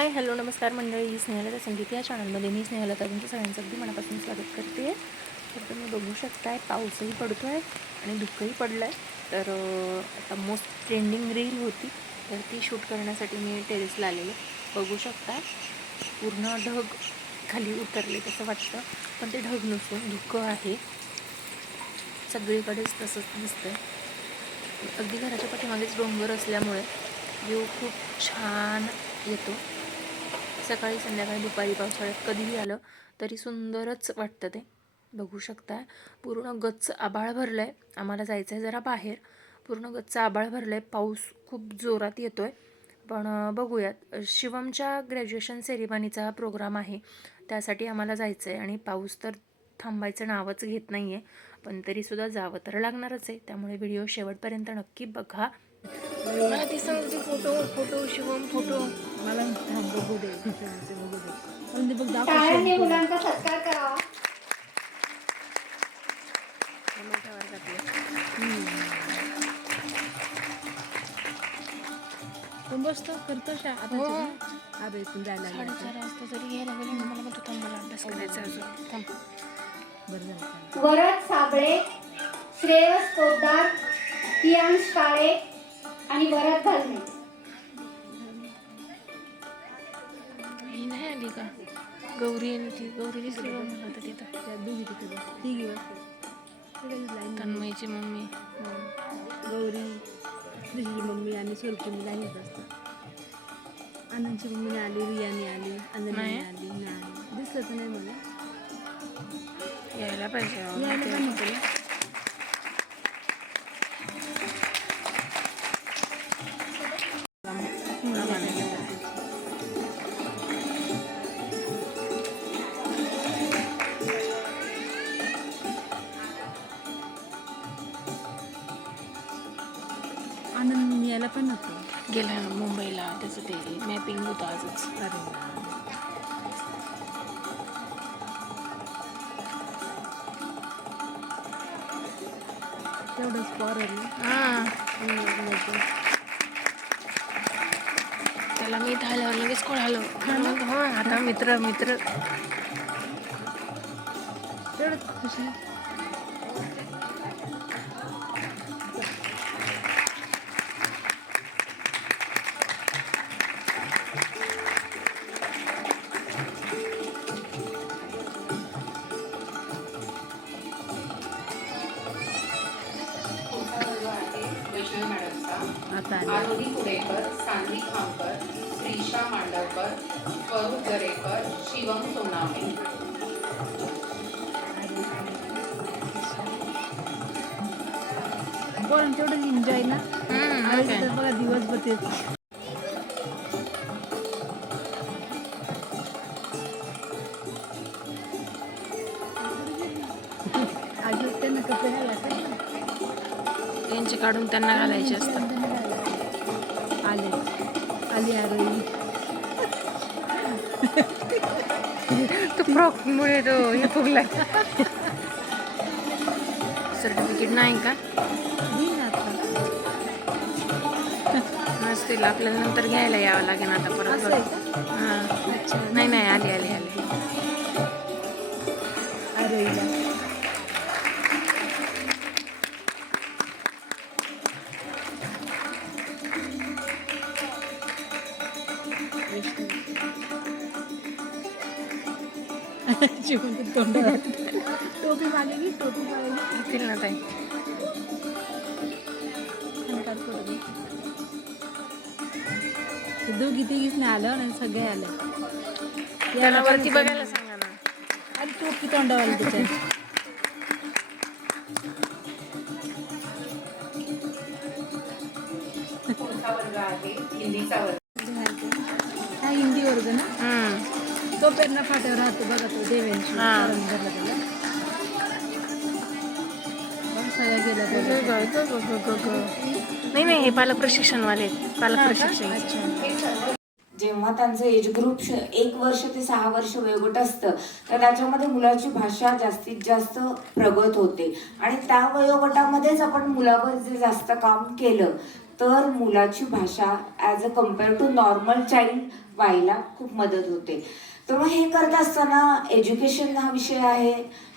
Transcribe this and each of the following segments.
Hi hello नमस्कार मंडळी. स्नेहलता संगीत या चॅनलमध्ये. मी स्नेहलता. तुमचं सगळ्यांचं अगदी मनापासून स्वागत करते. तर तुम्ही बघू शकताय पाऊसही पडतो आहे आणि धुकंही पडलं आहे तर आता मोस्ट ट्रेंडिंग रील होती. तर ती शूट करण्यासाठी मी टेरेसला आलेले. बघू शकता पूर्ण ढग खाली उतरले तसं वाटतं. पण ते ढग नसून धुकं आहे. सगळीकडेच तसंच दिसतंय. अगदी घराच्या पाठीमागेच डोंगर असल्यामुळे व्ह्यू खूप छान येतो. सकाळी संध्याकाळी दुपारी पावसाळ्यात कधीही आलं तरी सुंदरच वाटतं ते. बघू शकता पूर्ण गच्च आभाळ भरलं आहे आम्हाला जायचं आहे जरा बाहेर. पूर्ण गच्च आभाळ भरलं आहे पाऊस खूप जोरात येतो आहे पण बघूयात. शिवमच्या ग्रॅज्युएशन सेरेमनीचा हा प्रोग्राम आहे. त्यासाठी आम्हाला जायचं आहे आणि पाऊस तर थांबायचं नावच घेत नाही आहे पण तरीसुद्धा जावं तर लागणारच आहे. त्यामुळे व्हिडिओ शेवटपर्यंत नक्की बघा. Photo Shivam photo. मला थांब बघू दे. बघू दे. पण ते बघ टाळ्यांनी. मुलांचा सत्कार करावा. मोठ्या वर्गातले पण बसतो? करतो शा आता हो. इथून जायला लागलं साडेचार वाजता जरी घ्यायला गेले ना मला म्हणतो थांब मला अभ्यास करायचा आहे. अजून. थांब. बरं झालं वरद साबळे श्रेयस पोद्दार कियांश काळे आणि वरद धलमे आली का? गौरी आणि ती गौरी दिसली बघ मला आता तिथं. त्या दोघी तिथे तिघी लाईन तन्मयची मम्मी. गौरी तुझी मम्मी आणि स्वरूपची लाईनीत असतात आनंदची मम्मी आली रियाने आली आनंदने नाही? आली नाही. दिसलं तर नाही मला. यायला पाहिजे मुंबईला. त्याचं ते मॅपिंग होतं आजच. तेवढंच पॉरल हां. त्याला मी आल्यावर लगेच कोणालो मग हो आता मित्र मित्र. तेवढंच खुशी वैष्णवी मॅडमचा. आरोही कुडेकर सान्वी खामकर श्रीषा मांडवकर स्वरूप दरेकर शिवम सोनावणे. पण तेवढं एन्जॉय ना. बघा दिवसभर ते काढून त्यांना घालायचे असतात. आले. आली आरोही. तो फ्रॉकमुळे तो हे फुगला सर्टिफिकेट नाही का? नसतील आपल्याला नंतर घ्यायला यावं लागेल आता परत. हां. नाही नाही. आली आली आली. तोंड टोपी मागे घे टोपी मागे घे. येतील ना ताई. दोघी तिघीच नाही आलं आणि सगळे आलं. त्याला वरती बघायला सांगा ना. आणि टोपी तोंडावाली त्याच्या पुढचा वर्ग आहे? हा हिंदी वर्ग ना. तो पेरणा फाट्यावर राहतो बघा तो हा. कारण भरला त्याला ग. नाही नाही हे पालक प्रशिक्षणवाले आहेत. पालक प्रशिक्षण जेव्हा त्यांचं एज ग्रुप एक वर्ष ते सहा वर्ष वयोगट असतं तर त्याच्यामध्ये मुलाची भाषा जास्तीत जास्त प्रगत होते आणि त्या वयोगटामध्येच आपण मुलावर जे जास्त काम केलं तर मुलाची भाषा as a compare to normal child व्हायला खूप मदत होते तर मग हे करत असताना एज्युकेशन हा विषय आहे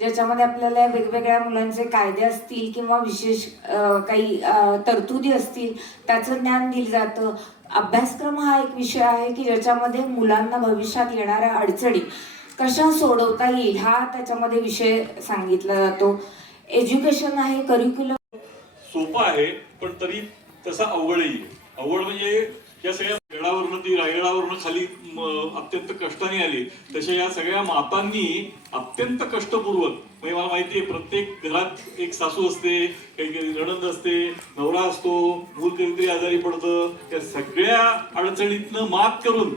ज्याच्यामध्ये आपल्याला वेगवेगळ्या मुलांचे कायदे असतील किंवा विशेष काही तरतुदी असतील त्याचं ज्ञान दिलं जातं. अभ्यासक्रम हा एक विषय आहे की ज्याच्यामध्ये मुलांना भविष्यात येणाऱ्या अडचणी कशा सोडवता येईल हा त्याच्यामध्ये विषय सांगितला जातो. एज्युकेशन आहे करिक्युलम सोपं आहे पण तरी तसा अवघडही अवघड म्हणजे या सगळ्या गडावरनं ती रायगडावरनं खाली अत्यंत कष्टाने आली. तशा या सगळ्या मातांनी अत्यंत कष्टपूर्वक म्हणजे मला माहिती आहे प्रत्येक घरात एक सासू असते काही काही नणंद असते नवरा असतो मूल कधीतरी आजारी पडतं त्या सगळ्या अडचणीतनं मात करून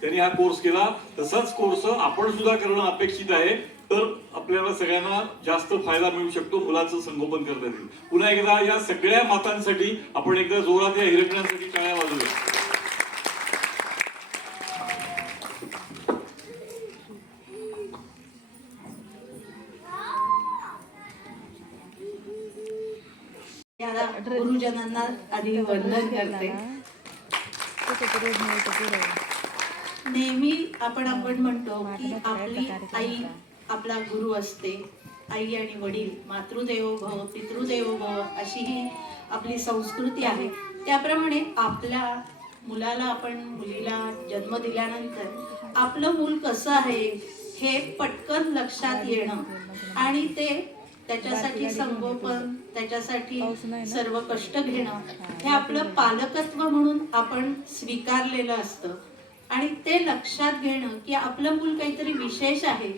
त्यांनी हा कोर्स केला. तसाच कोर्स आपण सुद्धा करणं अपेक्षित आहे. तर आपल्याला सगळ्यांना जास्त फायदा मिळू शकतो मुलाचं संगोपन करता येईल पुन्हा एकदा या सगळ्या मातांसाठी आपण एकदा जोरात या हिरकण्यासाठी टाळ्या वाजवूया. गुरुजनांना आधी वंदन करते. नेहमी आपण आपण म्हणतो की आपली आई आपला गुरु असते आई आणि वडील मातृदेवो भव पितृदेवो भव अशी ही आपली संस्कृती आहे. त्याप्रमाणे आपल्या मुलाला आपण मुलीला जन्म दिल्यानंतर आपलं मूल कसं आहे हे पटकन लक्षात येणं आणि ते त्याच्यासाठी संगोपन त्याच्यासाठी सर्व कष्ट घेणं हे आपलं पालकत्व म्हणून आपण स्वीकारलेलं असतं. आणि ते लक्षात घेणं की आपलं मूल काहीतरी विशेष आहे.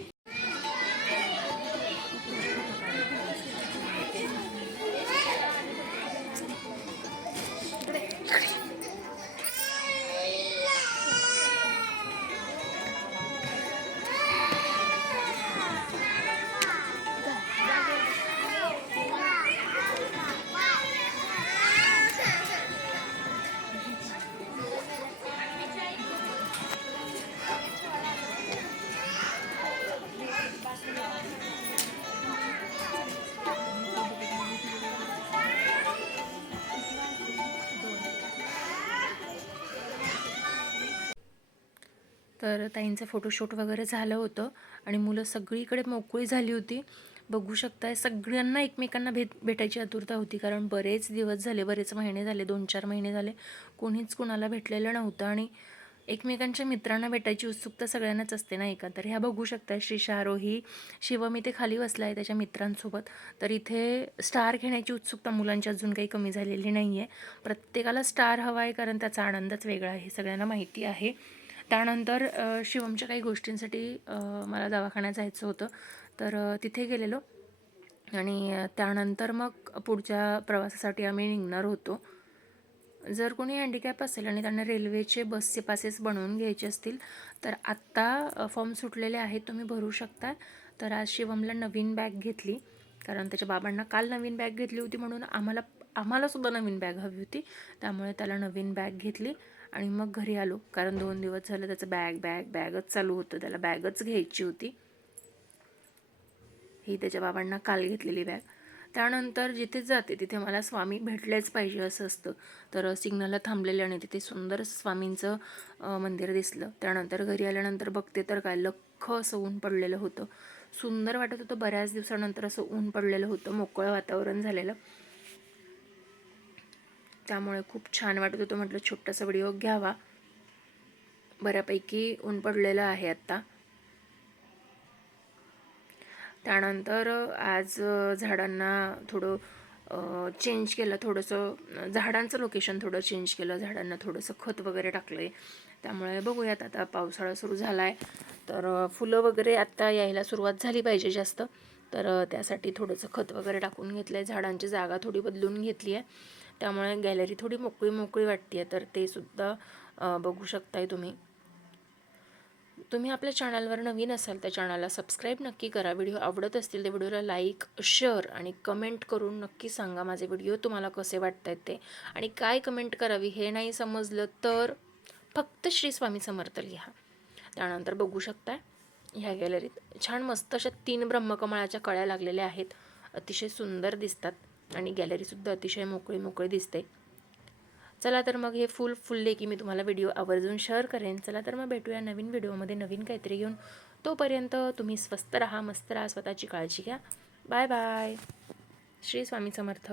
तर ताईंचं फोटोशूट वगैरे झालं होतं आणि मुलं सगळीकडे मोकळी झाली होती. बघू शकताय सगळ्यांना एकमेकांना भेट भेटायची आतुरता होती कारण बरेच दिवस झाले बरेच महिने झाले दोन चार महिने झाले कोणीच कुणाला भेटलेलं नव्हतं आणि एकमेकांच्या मित्रांना भेटायची उत्सुकता सगळ्यांनाच असते नाही का तर ह्या बघू शकता श्री शारोही शिवम इथे खाली बसला आहे त्याच्या मित्रांसोबत. तर इथे स्टार घेण्याची उत्सुकता मुलांची अजून काही कमी झालेली नाही आहे प्रत्येकाला स्टार हवा आहे कारण त्याचा आनंदच वेगळा आहे हे सगळ्यांना माहिती आहे. त्यानंतर शिवमच्या काही गोष्टींसाठी मला दवाखान्यात जायचं होतं. तर तिथे गेलेलो. आणि त्यानंतर मग पुढच्या प्रवासासाठी आम्ही निघणार होतो. जर कोणी हँडिकॅप असेल आणि त्यांना रेल्वेचे बसचे पासेस बनवून घ्यायचे असतील तर आत्ता फॉर्म सुटलेले आहेत तुम्ही भरू शकता. तर आज शिवमला नवीन बॅग घेतली. कारण त्याच्या बाबांना काल नवीन बॅग घेतली होती म्हणून आम्हाला आम्हालासुद्धा नवीन बॅग हवी होती. त्यामुळे त्याला नवीन बॅग घेतली आणि मग घरी आलो. कारण दोन दिवस झालं त्याचं बॅग बॅग बॅगच चालू होतं. त्याला बॅगच घ्यायची होती. ही त्याच्या बाबांना काल घेतलेली बॅग त्यानंतर जिथे जाते तिथे मला स्वामी भेटलेच पाहिजे असं असतं. तर सिग्नलला थांबलेले आणि तिथे सुंदर स्वामींचं मंदिर दिसलं. त्यानंतर घरी आल्यानंतर बघते तर काय लख्ख असं ऊन पडलेलं होतं. सुंदर वाटत होतं बऱ्याच दिवसानंतर असं ऊन पडलेलं होतं मोकळं वातावरण झालेलं. त्यामुळे खूप छान वाटत होतं. म्हटलं छोटासा व्हिडिओ घ्यावा. बऱ्यापैकी ऊन पडलेलं आहे आत्ता. त्यानंतर आज झाडांना थोडं चेंज केलं थोडंसं झाडांचं लोकेशन थोडं चेंज केलं झाडांना थोडंसं खत वगैरे टाकलं आहे त्यामुळे बघूयात आता पावसाळा सुरू झाला आहे तर फुलं वगैरे आत्ता यायला सुरुवात झाली पाहिजे जास्त. तर त्यासाठी थोडंसं खत वगैरे टाकून घेतलं आहे झाडांची जागा थोडी बदलून घेतली आहे त्यामुळे गॅलरी थोडी मोकळी मोकळी वाटते आहे तर ते सुद्धा बघू शकताय तुम्ही. तुम्ही आपल्या चॅनलवर नवीन असाल तर चॅनलला सबस्क्राईब नक्की करा. व्हिडिओ आवडत असतील तर व्हिडिओला लाईक शेअर आणि कमेंट करून नक्की सांगा माझे व्हिडिओ तुम्हाला कसे वाटत आहेत ते. आणि काय कमेंट करावी हे नाही समजलं तर फक्त श्री स्वामी समर्थ लिहा. त्यानंतर बघू शकताय ह्या गॅलरीत छान मस्त अशा तीन ब्रह्मकमळाच्या कळ्या लागलेल्या आहेत. अतिशय सुंदर दिसतात आणि गॅलरीसुद्धा अतिशय मोकळी मोकळी दिसते. चला तर मग हे फुल फुलले की मी तुम्हाला व्हिडिओ आवर्जून शेअर करेन. चला तर मग भेटूया नवीन व्हिडिओमध्ये नवीन काहीतरी घेऊन. तोपर्यंत तुम्ही स्वस्त राहा मस्त राहा स्वतःची काळजी घ्या. Bye bye Shri Swami Samarth.